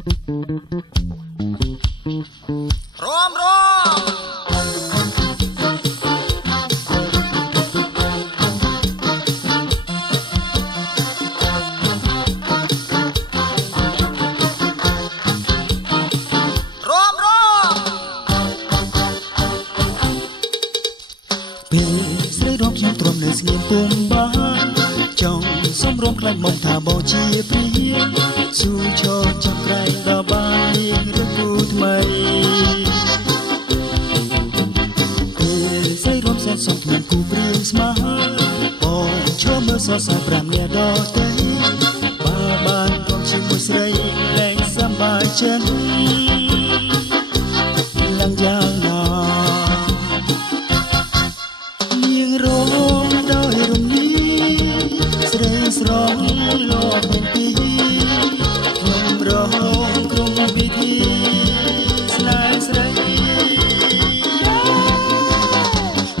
ពេលស្រីរកខ្ញុំទ្រាំនៅស្ងៀមពុំបានចង់សំរងខ្លាចមកថាបោជាព្រាស៊ូឈរចាំក្រែងដល់បានឬគូថ្មីពេលស្រីរំសានសំថ្មគូព្រៀងស្មាបងឈរមើលសរសើរ5នាក់ដល់ទេបានរំជាមួយស្រីលែងសប្បាយចិត្តឡើងយ៉ាងណារងដោយរំលាស្រីស្រងលោកមានទីខ្ញុំរងក្រុមពិធីស្នេហ៍ស្រី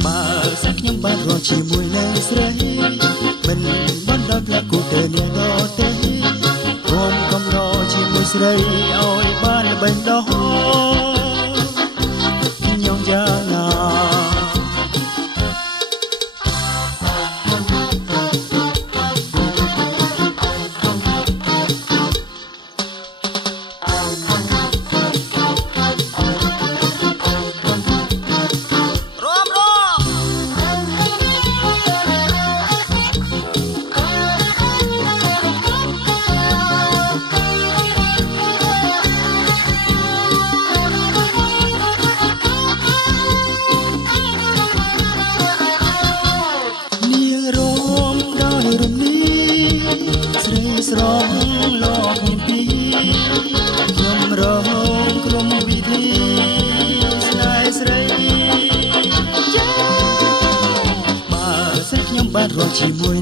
បើសិនខ្ញុំបានរស់ជាមួយនឹងស្រីមិនបានដល់ផ្លែគូទៅអ្នកដទៃខ្ញុំកំរជាមួយស្រីឲ្យបានល្បិចដោះខ្ញុំយ៉ាងណាស្រងលោកមានពីខ្ញុំរងក្រុមវិធីស្នេហ៍ស្រីបើសិនខ្ញុំបានរស់ជាមួយ